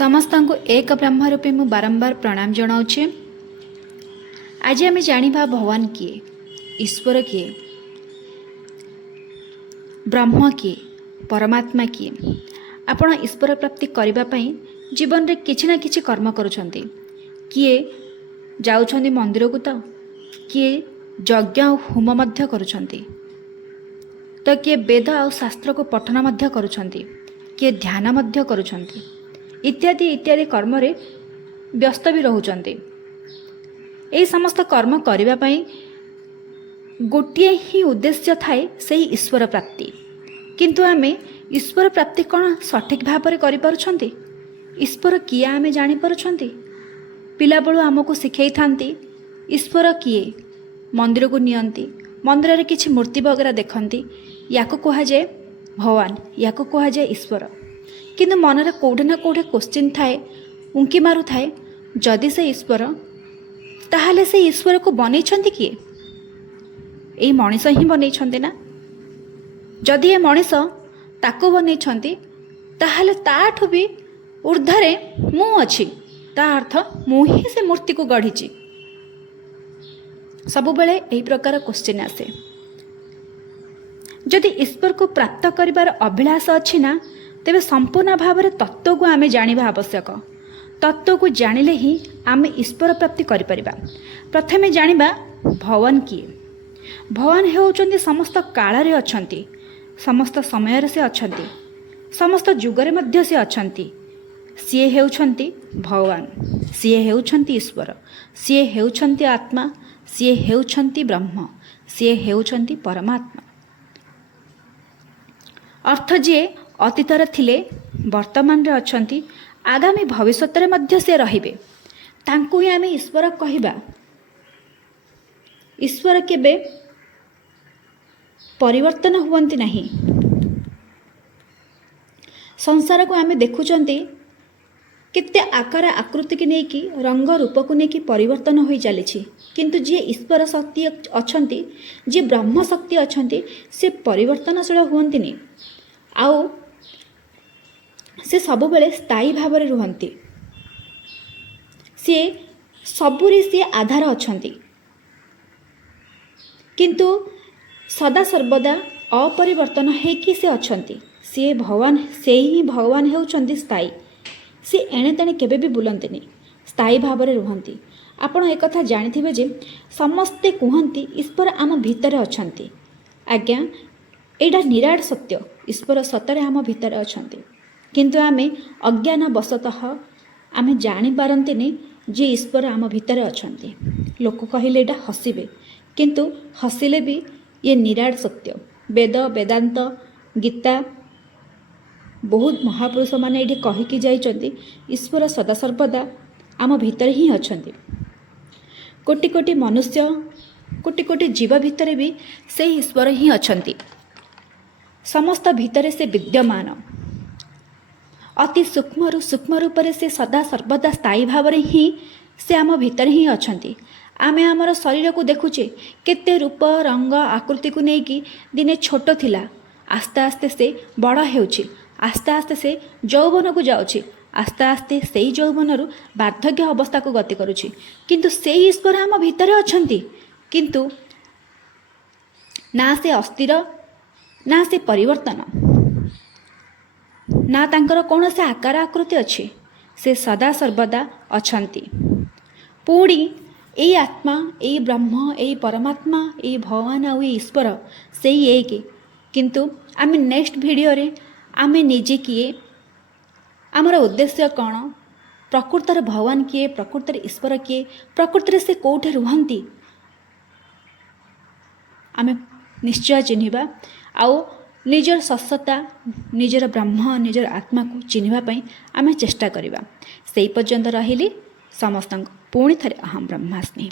समस्त को एक ब्रह्म रूपी मु बारंबार प्रणाम जनाऊे। आज आम जाना भगवान किए, ईश्वर किए, ब्रह्म किए, परमात्मा किए। आपण ईश्वर प्राप्ति करने जीवन में किसी ना किसी कर्म करुछंती। किए जाउछंती मंदिर को, तो किए यज्ञ और होम मध्य करुछंती, तो किए वेद और शास्त्र को पठन मध्य करुछंती, किए ध्यान मध्य करुछंती, इत्यादि इत्यादि कर्म रे व्यस्त भी रहउचंती। एही समस्त कर्म करिबा पई गोटिए ही उद्देश्य थाए, सही ईश्वर प्राप्ति। किंतु आमे ईश्वर प्राप्ति कौन सठिक भाव में करि पारुछंती? ईश्वर किए आमे जानि पारुछंती? पिला बेलू आमको शिखई थांती ईश्वर किए। मंदिर को नियंती, मंदिर रे किछि मूर्ति वगैरह देखंती, याको कहा जाए भगवान, याको कहा जाए ईश्वर। किंतु मनरे कोठे ना कोठे क्वेश्चन थाए, उंकी मारु थाए, जदि से ईश्वर ताहले से ईश्वर को बनै छंती किए? एई मनीष ही बनै छंती ना? जदि ए मनीष ताको बनै छंती, ताहले ताठु भी ऊर्ध्वरे मु अछि, ता अर्थ मु ही से मूर्ति को गढ़ीची। सब बेले एही प्रकार क्वेश्चन आसे। जदि ईश्वर को प्राप्त करिबार अभिलाष अछि ना, तेबे संपूर्ण भाव में तत्व को आमे जानिबा आवश्यक। तत्व को जानिले ही आमे ईश्वर प्राप्ति करि परिबा। प्रथमे जानिबा भगवान किए। भगवान हेउचंती समस्त काल रे अछंती, समस्त समय रे से अछंती, समस्त युग रे मध्य से अछंती। सिए हेउचंती भगवान, सिए हेउचंती ईश्वर, सिए हेउचंती आत्मा, सिए हेउचंती ब्रह्म, सिए हेउचंती परमात्मा। अर्थ जे अतीत थिले, वर्तमान रे अछंती, आगामी भविष्यत रे मध्य से रहिबे, तांकु ही आमे ईश्वर कहिबा। ईश्वर केबे परिवर्तन हुवंती नहीं। संसार को आमे देखुचंती केते आकार आकृति के नेकी, रंग रूप को नेकी परिवर्तन होई चलीछि, किंतु जे ईश्वर शक्ति अछंती, जे ब्रह्म शक्ति अछंती, से परिवर्तनशील हुवंतिनी। आउ से सब बेले स्थायी भाव में रुहंती। सी सबुरी सी आधार अछंती, किंतु सदा सर्वदा अपरिवर्तन हेकि से अछंती। सी भगवान, से ही भगवान हेउचंती स्थायी। सी एणे तेणे केबे भी बुलंतिनी, स्थायी भाव में रुहंती। आपण एक कथा जानिथिबे जे समस्ते कुहंती ईश्वर आम भितर अछंती। आज्ञा एटा निराट सत्य, ईश्वर सतरे आम भितर अछंती। किंतु आमे अज्ञान वशतः आमे जानी पारंतिनी जे ईश्वर आम भितर अछंती। लोक कहिले एटा हसिबे, किंतु हसिले भी ये निराट सत्य। वेद, वेदांत, गीता, बहुत महापुरुष माने एठी कहिकी जाइचंती ईश्वर सदा सर्वदा आम भितर ही अछंती। कोटि कोटि मनुष्य, कोटि कोटि जीव भितर भी से ईश्वर ही अछंती। समस्त भितर से विद्यमान, अति सूक्ष्म रूप से सदा सर्वदा स्थायी भाव में ही से आम भितर ही अछंती। आमे आमर शरीर को देखुचे, केते रूप रंग आकृति को लेकिन दिने छोट थिला, आस्ते आस्ते से बड़ हेउची, आस्ते आस्ते से यौवन को जाउची, आस्ते आस्ते से यौवन रु वार्धक्य अवस्था को गति करुची। किंतु से ईश्वर आम भितर अछंती, किंतु ना से अस्थिर, ना से परिवर्तन, ना तांकर कौन से आकार आकृति अच्छी, से सदा सर्वदा अछंती। पुणी यही आत्मा, यही ब्रह्म, यही परमात्मा, यही भगवान आ ईश्वर से एक। किंतु आम नेक्स्ट वीडियो रे आमे निजे किए, आमर उद्देश्य कौन, प्रकृतर भगवान किए, प्रकृतर ईश्वर किए, प्रकृतिर से कौटे रुहंती, आमे निश्चय चिन्हिबा। आउ निजर सत्ता, निजर ब्रह्म, निजर आत्मा को चिन्हिबा पई आमे चेष्टा करिबा। सेई पर्यंत रहिली समस्तंक पुणी थरे अहम ब्रह्मास्मि।